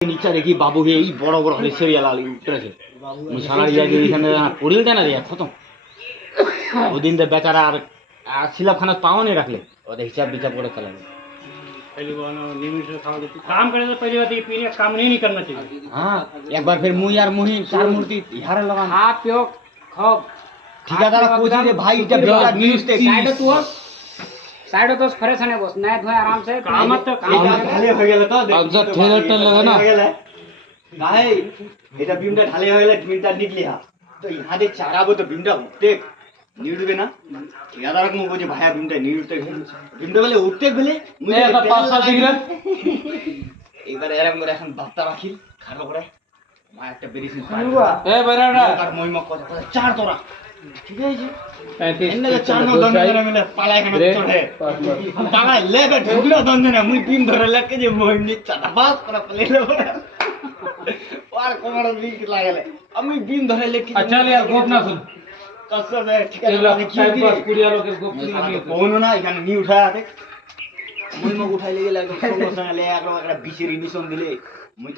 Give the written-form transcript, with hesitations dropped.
নিচা দেখি বাবু হে এই বড় বড় হলে সেরিয়াল আলি উঠেছে মুই সারা ইয়া গিয়ে এখানে পড়িল দেনা রে খতম ওদিন তো বেচারা আর সিলাখানা পাও नहीं रखले और हिसाब बिचार করে चलाने पहली बार लिमिट से खाओ तो काम करे तो पहली बात ये पीने काम नहीं करना चाहिए। हां एक बार फिर मुई यार मुही चार मूर्ति यार लगा खा पियो खाओ ঠিকাদার কোচি রে ভাই এটা বেটা নিউজ তে साइड तो फ्रेश है बस नया धोए आराम से काम तो ঢালে হয়ে গেল তো আচ্ছা ঠেলাটা লাগা না ভাই এটা বিমটা ঢালে হয়ে গেল বিমটা নিকলি হা তো ইহাতে চারাবো তো বিমটা উঠতে নিউড়বে না ঠিকাদার কো বুঝে ভাই বিমটা নিউড়তে বিমটা বলে উঠতে বলে মুই একটা 5-7 ডিগ্রি এবারে এরকম করে এখন বাপ্তা রাখিল খালো করে মা একটা বেরিয়েছিল এ বেরাটা আর মইমা কথা চার তোরা ঠিক আছে 35 এন্নে চার নো দন্দনে মিলে পালাই এখানে চড়ে টাকা লেবে ঢুকলো দন্দনে মুই বিম ধরে লাগে যে মই নি চাটা বাস করে পলেলো আর কোমর লিক লাগলে আমি বিম ধরে লেখি আচ্ছা লে আর গোপ না শুন কসবে ঠিক আছে এগুলা আমি কি টাইম দিই পাস কুড়িয়া লোকের গোপ শুনি আমি কোন না এখানে নি উঠা আছে মুই মগ উঠাই লেগে লাগে সঙ্গে সঙ্গে লে একটা বিশের ইমিশন দিলে